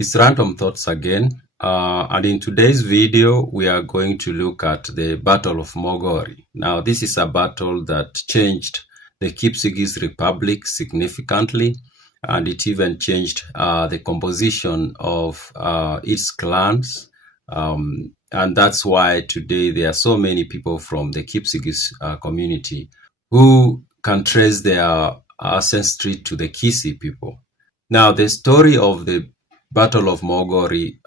It's Random Thoughts again, and in today's video we are going to look at the Battle of Mogori. Now this is a battle that changed the Kipsigis Republic significantly, and it even changed the composition of its clans, and that's why today there are so many people from the Kipsigis community who can trace their ancestry to the Kisi people. Now the story of the Battle of Mogori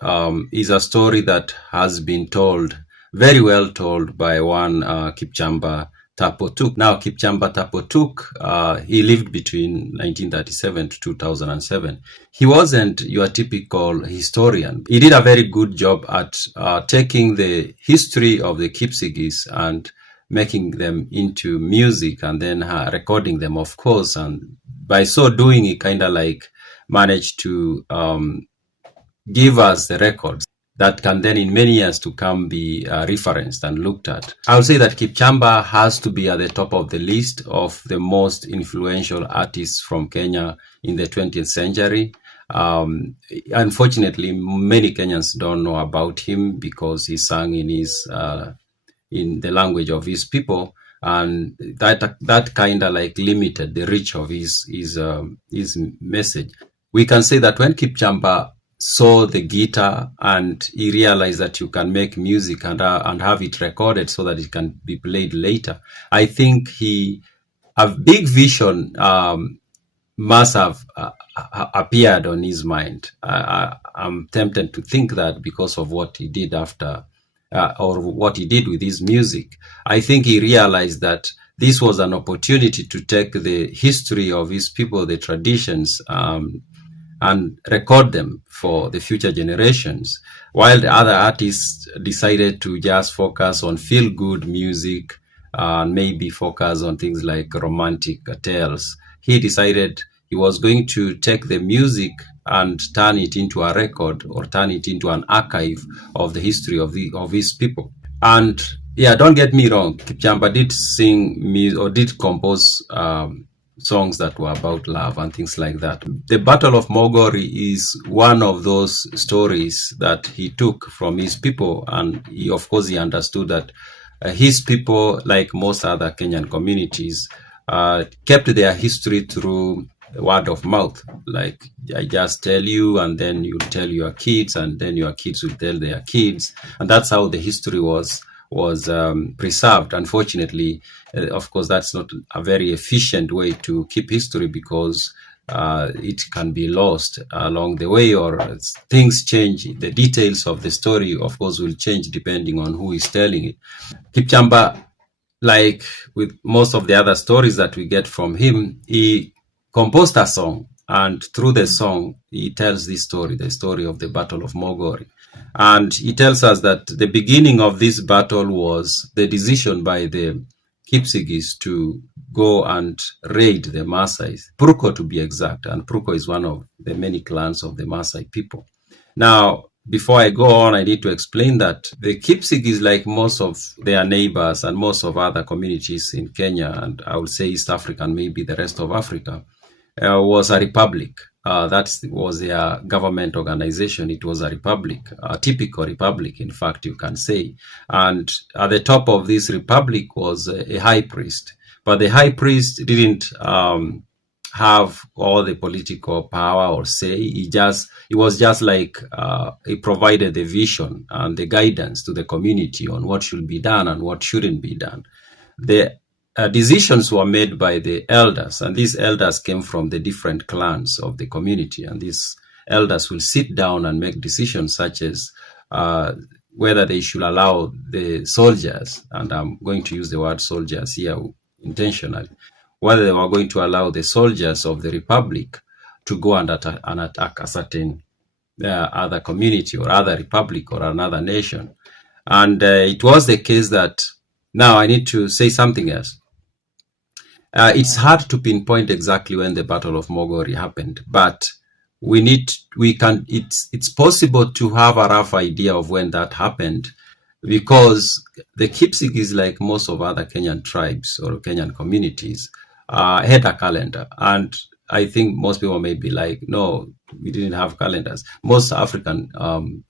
is a story that has been told, very well told, by one Kipchamba Tapotuk. Now, Kipchamba Tapotuk, he lived between 1937 to 2007. He wasn't your typical historian. He did a very good job at taking the history of the Kipsigis and making them into music and then recording them, of course. And by so doing, he kind of like managed to give us the records that can then in many years to come be referenced and looked at. I would say that Kipchamba has to be at the top of the list of the most influential artists from Kenya in the 20th century. Unfortunately, many Kenyans don't know about him because he sang in his in the language of his people, and that kind of like limited the reach of his message. We can say that when Kipchamba saw the guitar and he realized that you can make music and have it recorded so that it can be played later, I think a big vision must have appeared on his mind. I'm tempted to think that because of what he did after or what he did with his music, I think he realized that this was an opportunity to take the history of his people, the traditions, and record them for the future generations, while the other artists decided to just focus on feel-good music and maybe focus on things like romantic tales. He decided he was going to take the music and turn it into a record or turn it into an archive of the history of his people. And yeah, don't get me wrong, Kipchamba did sing or did compose songs that were about love and things like that. The Battle of Mogori is one of those stories that he took from his people, and of course he understood that his people, like most other Kenyan communities, kept their history through word of mouth. Like, I just tell you, and then you tell your kids, and then your kids will tell their kids, and that's how the history was preserved. Unfortunately, of course, that's not a very efficient way to keep history, because it can be lost along the way, or things change. The details of the story, of course, will change depending on who is telling it. Kipchamba, like with most of the other stories that we get from him, he composed a song, and through the song, he tells this story, the story of the Battle of Mogori. And he tells us that the beginning of this battle was the decision by the Kipsigis to go and raid the Maasai, Purko to be exact, and Purko is one of the many clans of the Maasai people. Now, before I go on, I need to explain that the Kipsigis, like most of their neighbors and most of other communities in Kenya, and I would say East Africa and maybe the rest of Africa, was a republic. That was their government organization. It was a republic, a typical republic, in fact, you can say. And at the top of this republic was a high priest. But the high priest didn't have all the political power or say. He was just like, he provided the vision and the guidance to the community on what should be done and what shouldn't be done. The decisions were made by the elders, and these elders came from the different clans of the community, and these elders will sit down and make decisions such as whether they should allow the soldiers, and I'm going to use the word soldiers here intentionally, whether they were going to allow the soldiers of the republic to go and attack a certain other community or other republic or another nation. And it was the case that, now I need to say something else. It's hard to pinpoint exactly when the Battle of Mogori happened, but it's possible to have a rough idea of when that happened, because the Kipsigis, like most of other Kenyan tribes or Kenyan communities, had a calendar. And I think most people may be like, no, we didn't have calendars. Most African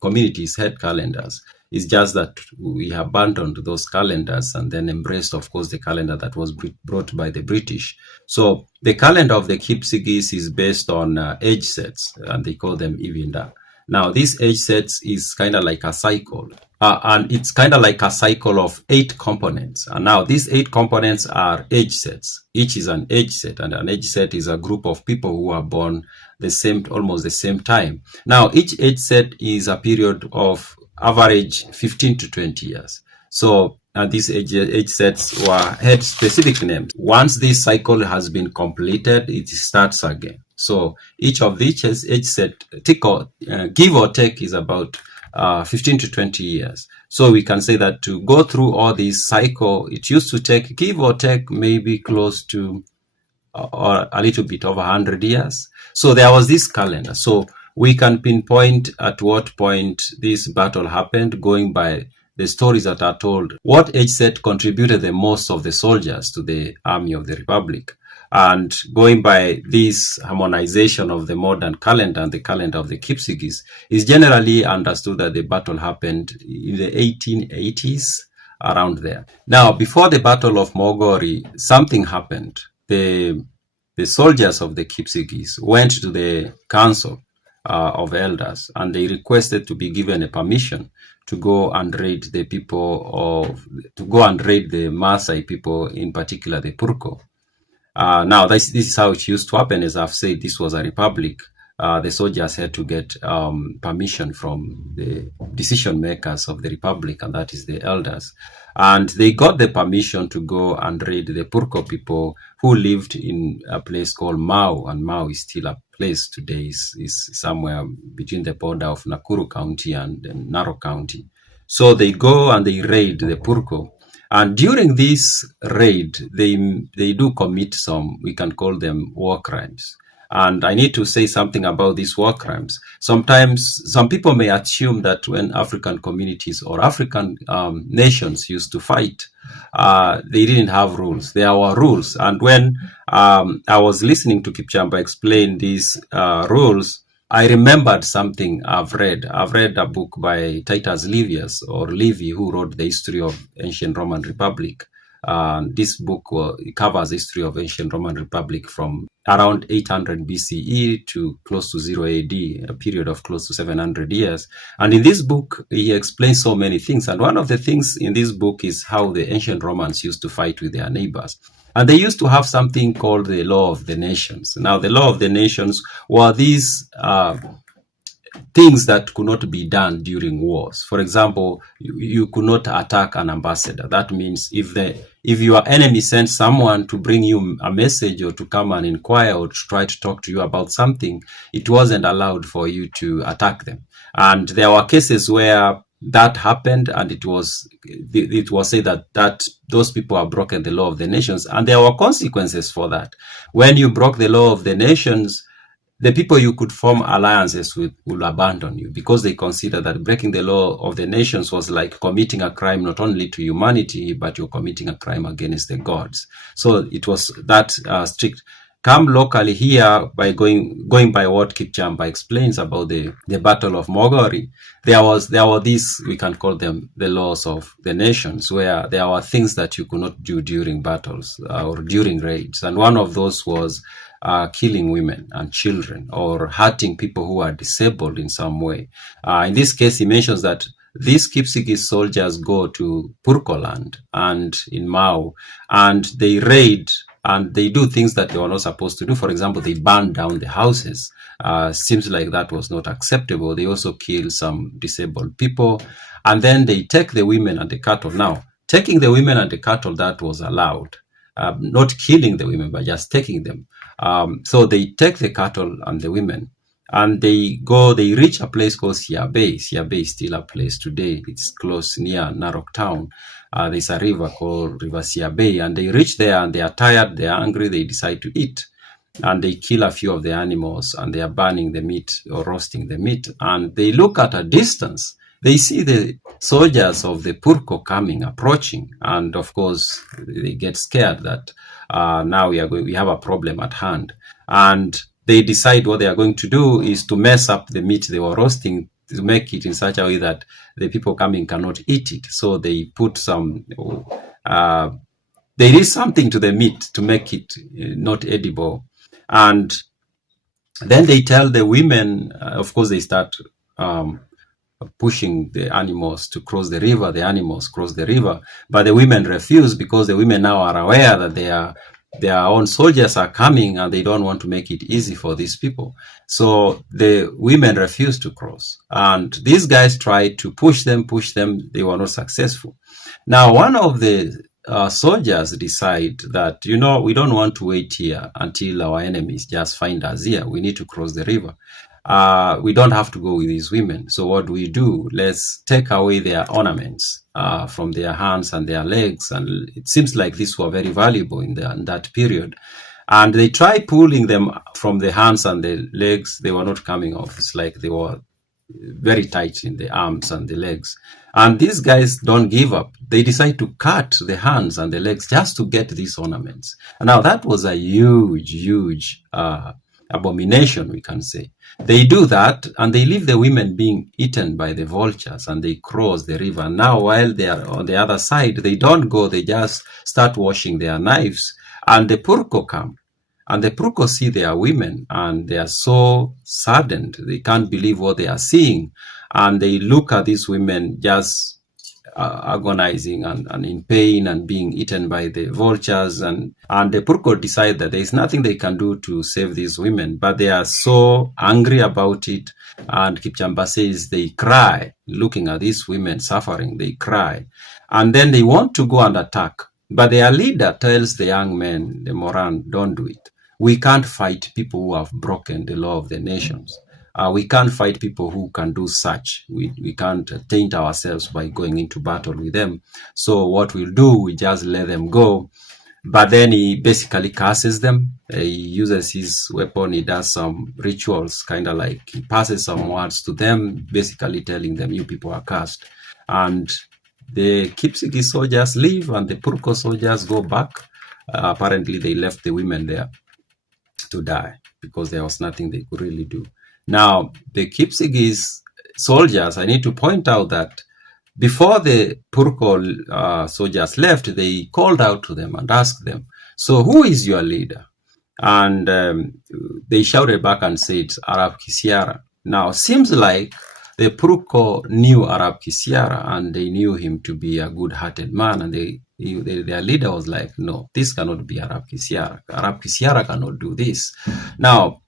communities had calendars. It's just that we abandoned those calendars and then embraced, of course, the calendar that was brought by the British. So the calendar of the Kipsigis is based on age sets, and they call them Ivinda. Now, this age sets is kind of like a cycle, and it's kind of like a cycle of 8 components. And now these 8 components are age sets. Each is an age set, and an age set is a group of people who are born almost the same time. Now, each age set is a period of average 15 to 20 years. So these age sets had specific names. Once this cycle has been completed, it starts again. So each of these age set, give or take, is about 15 to 20 years. So we can say that to go through all this cycle, it used to take, give or take, maybe close to or a little bit over 100 years. So there was this calendar. So we can pinpoint at what point this battle happened, going by the stories that are told. What age set contributed the most of the soldiers to the Army of the Republic? And going by this harmonization of the modern calendar and the calendar of the Kipsigis, is generally understood that the battle happened in the 1880s, around there. Now, before the Battle of Mogori, something happened. The soldiers of the Kipsigis went to the council of elders, and they requested to be given a permission to go and raid the Maasai people, in particular the Purko. Now, this is how it used to happen. As I've said, this was a republic. The soldiers had to get permission from the decision makers of the republic, and that is the elders. And they got the permission to go and raid the Purko people who lived in a place called Mau, and Mau is still a place today, is somewhere between the border of Nakuru County and Narok County. So they go and they raid the Purko. And during this raid, they do commit some, we can call them war crimes. And I need to say something about these war crimes. Sometimes some people may assume that when African communities or African nations used to fight, they didn't have rules. There were rules. And when I was listening to Kipchamba explain these rules, I remembered something I've read. I've read a book by Titus Livius, or Livy, who wrote the history of ancient Roman Republic. This book covers the history of ancient Roman Republic from around 800 BCE to close to 0 AD, a period of close to 700 years. And in this book, he explains so many things. And one of the things in this book is how the ancient Romans used to fight with their neighbors. And they used to have something called the law of the nations. Now, the law of the nations were these things that could not be done during wars. For example, you could not attack an ambassador. That means if your enemy sent someone to bring you a message or to come and inquire or to try to talk to you about something, it wasn't allowed for you to attack them. And there were cases where that happened, and it was said that those people have broken the law of the nations, and there were consequences for that. When you broke the law of the nations, the people you could form alliances with will abandon you, because they consider that breaking the law of the nations was like committing a crime not only to humanity, but you're committing a crime against the gods. So it was that strict. Come locally here, by going by what Kipchamba explains about the Battle of Mogori, there were these, we can call them the laws of the nations, where there were things that you could not do during battles or during raids. And one of those was killing women and children, or hurting people who are disabled in some way. In this case, he mentions that these Kipsigis soldiers go to Purko land and in Mau, and they raid, and they do things that they were not supposed to do. For example, they burn down the houses. Seems like that was not acceptable. They also kill some disabled people. And then they take the women and the cattle. Now, taking the women and the cattle, that was allowed. Not killing the women, but just taking them. So they take the cattle and the women, and they reach a place called Siabe. Siabe is still a place today. It's close near Narok town. There's a river called River Siabe, and they reach there and they are tired, they are hungry, they decide to eat. And they kill a few of the animals, and they are burning the meat or roasting the meat. And they look at a distance. They see the soldiers of the Purko approaching. And of course, they get scared that now we have a problem at hand. And they decide what they are going to do is to mess up the meat they were roasting, to make it in such a way that the people coming cannot eat it. So they put some, they did something to the meat to make it not edible. And then they tell the women, of course, they start pushing the animals to cross the river. The animals cross the river, but the women refuse because the women now are aware that their own soldiers are coming and they don't want to make it easy for these people. So the women refuse to cross. And these guys tried to push them. They were not successful. Now, one of the soldiers decide that, we don't want to wait here until our enemies just find us here. We need to cross the river. We don't have to go with these women. So what do? Let's take away their ornaments from their hands and their legs. And it seems like these were very valuable in that period. And they tried pulling them from the hands and the legs. They were not coming off. It's like they were very tight in the arms and the legs. And these guys don't give up. They decide to cut the hands and the legs just to get these ornaments. And now that was a huge abomination, we can say. They do that and they leave the women being eaten by the vultures, and they cross the river. Now, while they are on the other side, they don't go, they just start washing their knives. And the Purko come. And the Purko see their women and they are so saddened. They can't believe what they are seeing. And they look at these women just agonizing and in pain and being eaten by the vultures. And the Purko decide that there is nothing they can do to save these women. But they are so angry about it. And Kipchamba says they cry, looking at these women suffering, they cry. And then they want to go and attack. But their leader tells the young men, the Moran, don't do it. We can't fight people who have broken the law of the nations. We can't fight people who can do such. We can't taint ourselves by going into battle with them. So what we'll do, we just let them go. But then he basically curses them. He uses his weapon. He does some rituals, kind of like he passes some words to them, basically telling them, you people are cursed. And the Kipsigis soldiers leave and the Purko soldiers go back. Apparently, they left the women there to die because there was nothing they could really do. Now, the Kipsigis soldiers, I need to point out that before the Purko soldiers left, they called out to them and asked them, so who is your leader? And they shouted back and said, Arab Kisiara. Now, seems like the Purko knew Arab Kisiara and they knew him to be a good-hearted man, and their leader was like, no, this cannot be Arab Kisiara. Arab Kisiara cannot do this. Now,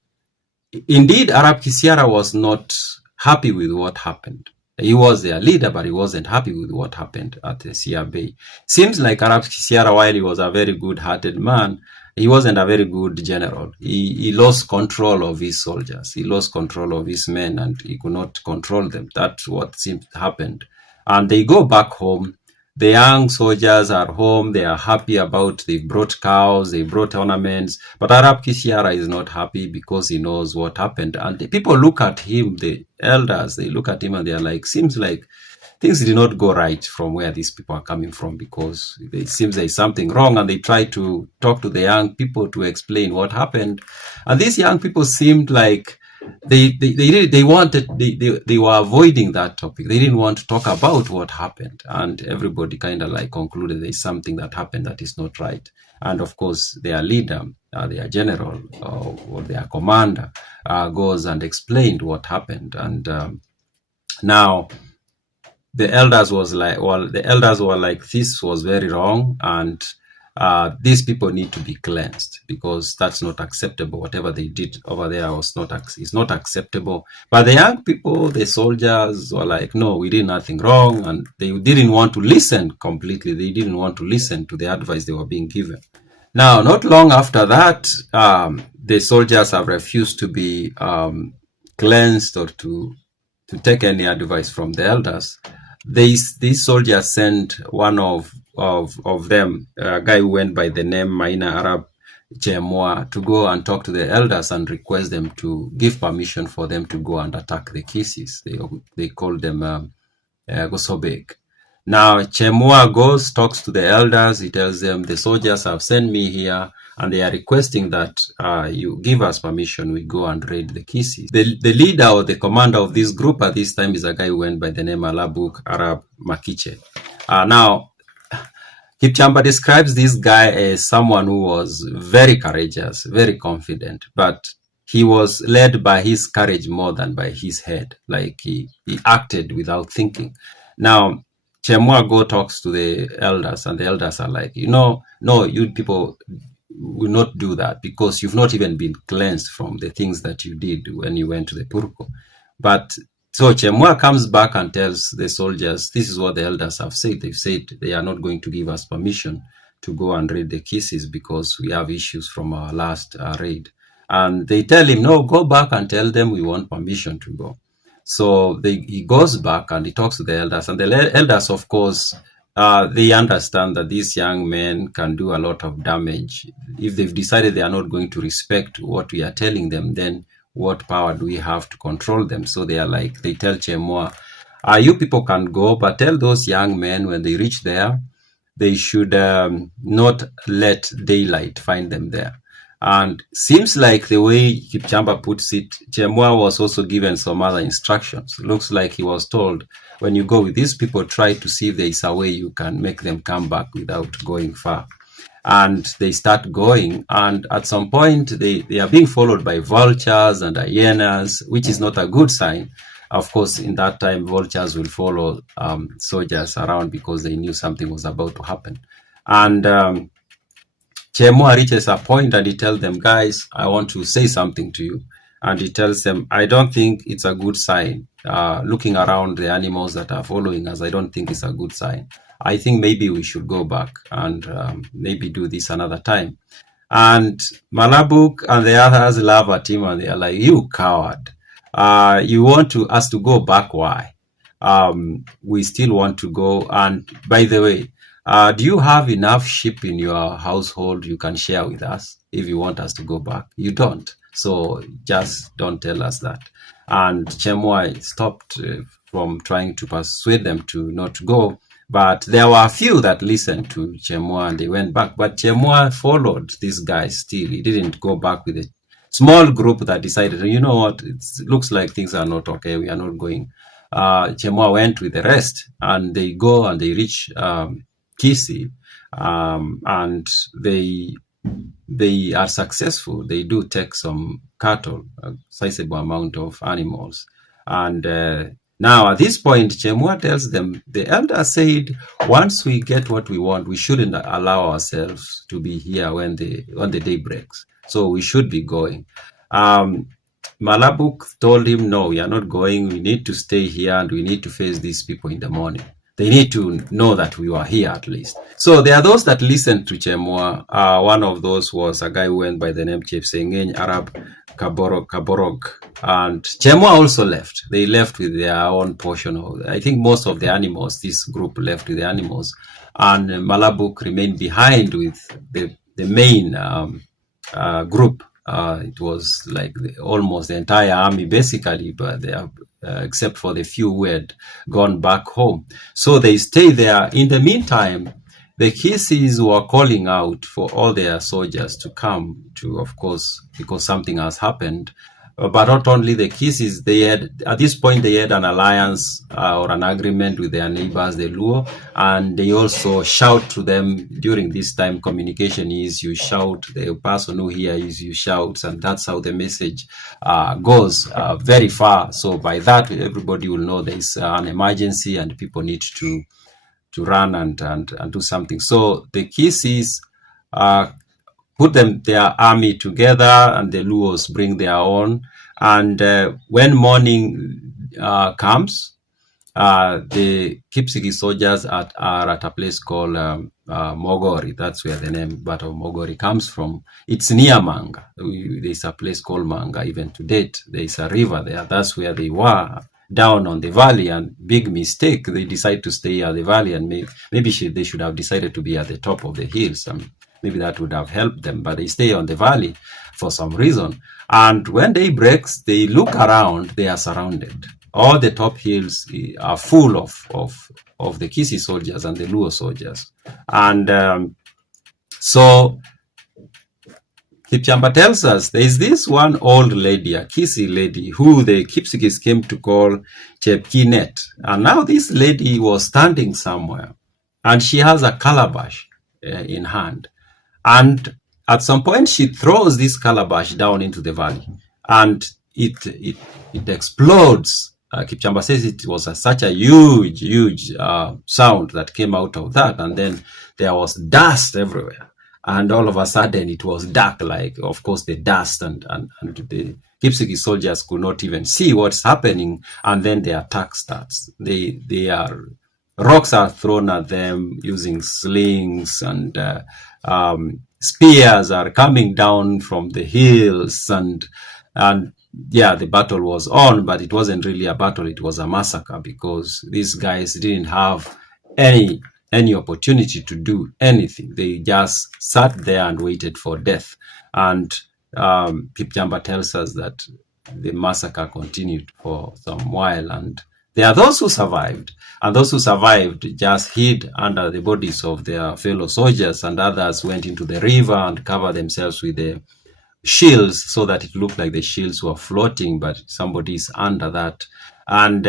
indeed, Arab Kisiara was not happy with what happened. He was their leader, but he wasn't happy with what happened at the Sia Bay. Seems like Arab Kisiara, while he was a very good-hearted man, he wasn't a very good general. He lost control of his soldiers. He lost control of his men, and he could not control them. That's what seemed happened. And they go back home. The young soldiers are home. They are happy about, they brought cows, they brought ornaments. But Arab Kisiara is not happy because he knows what happened. And the people look at him, the elders, they look at him and they are like, seems like things did not go right from where these people are coming from, because it seems there is something wrong. And they try to talk to the young people to explain what happened. And these young people seemed like they were avoiding that topic. They didn't want to talk about what happened, and everybody kind of like concluded there's something that happened that is not right. And of course, their leader, their general, or their commander goes and explained what happened. And now the elders were like, this was very wrong, and these people need to be cleansed, because that's not acceptable. Whatever they did over there is not acceptable. But the young people, the soldiers, were like, no, we did nothing wrong, and they didn't want to listen completely. They didn't want to listen to the advice they were being given. Now, not long after that, the soldiers have refused to be cleansed or to take any advice from the elders. These soldiers sent one of them, a guy who went by the name Maina Arab Chemoa, to go and talk to the elders and request them to give permission for them to go and attack the Kisis. They called them Gosobek. Now Chemua goes, talks to the elders. He tells them, the soldiers have sent me here and they are requesting that you give us permission. We go and raid the Kipsigis. The leader or the commander of this group at this time is a guy who went by the name Alabuk Arab Makiche. Now, Kipchamba describes this guy as someone who was very courageous, very confident, but he was led by his courage more than by his head. Like he acted without thinking. Now, Chemua go talks to the elders, and the elders are like, no, you people will not do that because you've not even been cleansed from the things that you did when you went to the Purko. But so Chemua comes back and tells the soldiers, this is what the elders have said. They've said they are not going to give us permission to go and raid the Kipsigis because we have issues from our last raid. And they tell him, no, go back and tell them we want permission to go. So he goes back and he talks to the elders. And the elders, of course, they understand that these young men can do a lot of damage. If they've decided they are not going to respect what we are telling them, then what power do we have to control them? So they are like, they tell Chemua, you people can go, but tell those young men when they reach there, they should not let daylight find them there. And seems like the way Kipchamba puts it, Chemua was also given some other instructions. Looks like he was told, when you go with these people, try to see if there is a way you can make them come back without going far. And they start going, and at some point they are being followed by vultures and hyenas, which is not a good sign. Of course, in that time, vultures will follow soldiers around because they knew something was about to happen. And Chemua reaches a point and he tells them, guys, I want to say something to you. And he tells them, I don't think it's a good sign. Looking around the animals that are following us, I don't think it's a good sign. I think maybe we should go back and maybe do this another time. And Malabuk and the others laugh at him and they are like, you coward. You want us to go back? Why? We still want to go. And by the way, do you have enough sheep in your household you can share with us if you want us to go back? You don't. So just don't tell us that. And Chemua stopped from trying to persuade them to not go. But there were a few that listened to Chemua and they went back. But Chemua followed these guys still. He didn't go back with a small group that decided, you know what, it looks like things are not okay. We are not going. Chemua went with the rest and they go and they reach Kipsigis, and they are successful. They do take some cattle, a sizable amount of animals. And now at this point, Chemua tells them, the elder said, once we get what we want, we shouldn't allow ourselves to be here when the day breaks. So we should be going. Malabuk told him, no, we are not going. We need to stay here and we need to face these people in the morning. They need to know that we were here at least. So there are those that listened to Chemua. One of those was a guy who went by the name Kipsigis, Arab Kaborog. And Chemua also left. They left with their own portion of, I think most of the animals, this group left with the animals. And Malabuk remained behind with the main group. It was like almost the entire army basically, but they are, except for the few who had gone back home. So they stay there. In the meantime, the Kipsigis were calling out for all their soldiers to come to, of course, because something has happened. But not only the Kipsigis, they had, at this point, they had an alliance or an agreement with their neighbors, the Luo, and they also shout to them during this time. Communication is you shout, the person who hears you shouts, and that's how the message goes very far. So by that, everybody will know there is an emergency and people need to run and do something. So the Kipsigis put their army together, and the Luos bring their own. And when morning comes, the Kipsigis soldiers are at a place called Mogori. That's where the name Battle of Mogori comes from. It's near Manga. There's a place called Manga. Even to date, there's a river there. That's where they were, down on the valley. And big mistake, they decide to stay at the valley, and maybe they should have decided to be at the top of the hills. Maybe that would have helped them, but they stay on the valley for some reason. And when day breaks, they look around, they are surrounded. all the top hills are full of the Kisi soldiers and the Luo soldiers. And so Kipchamba tells us there is this one old lady, a Kisi lady, who the Kipsigis came to call Chepkinet. And now this lady was standing somewhere, and she has a calabash in hand. And at some point, she throws this calabash down into the valley, and it explodes. Kipchamba says it was such a huge sound that came out of that, and then there was dust everywhere. And all of a sudden, it was dark, like, of course, the dust and the Kipsigis soldiers could not even see what's happening. And then the attack starts. Rocks are thrown at them using slings, and spears are coming down from the hills. And yeah, the battle was on, but it wasn't really a battle. It was a massacre, because these guys didn't have any opportunity to do anything. They just sat there and waited for death. And Kipchamba tells us that the massacre continued for some while, and there are those who survived, and those who survived just hid under the bodies of their fellow soldiers, and others went into the river and covered themselves with the shields so that it looked like the shields were floating, but somebody is under that. And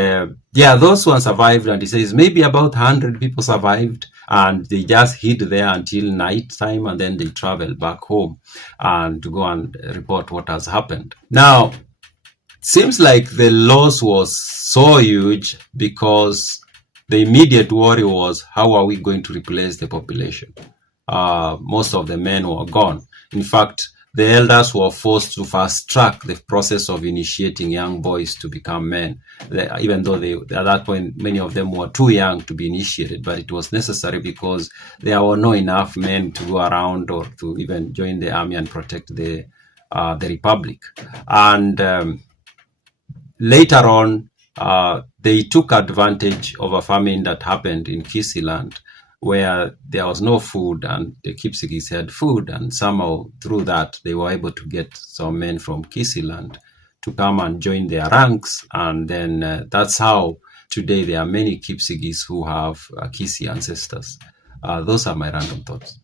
yeah, those ones survived, and he says maybe about 100 people survived, and they just hid there until night time, and then they traveled back home and to go and report what has happened. Now, it seems like the loss was so huge because the immediate worry was, how are we going to replace the population? Most of the men were gone. In fact, the elders were forced to fast-track the process of initiating young boys to become men, even though at that point, many of them were too young to be initiated, but it was necessary because there were not enough men to go around or to even join the army and protect the republic. And later on, they took advantage of a famine that happened in Kisi land, where there was no food, and the Kipsigis had food, and somehow through that they were able to get some men from Kisi land to come and join their ranks. And then that's how today there are many Kipsigis who have Kisi ancestors. Those are my random thoughts.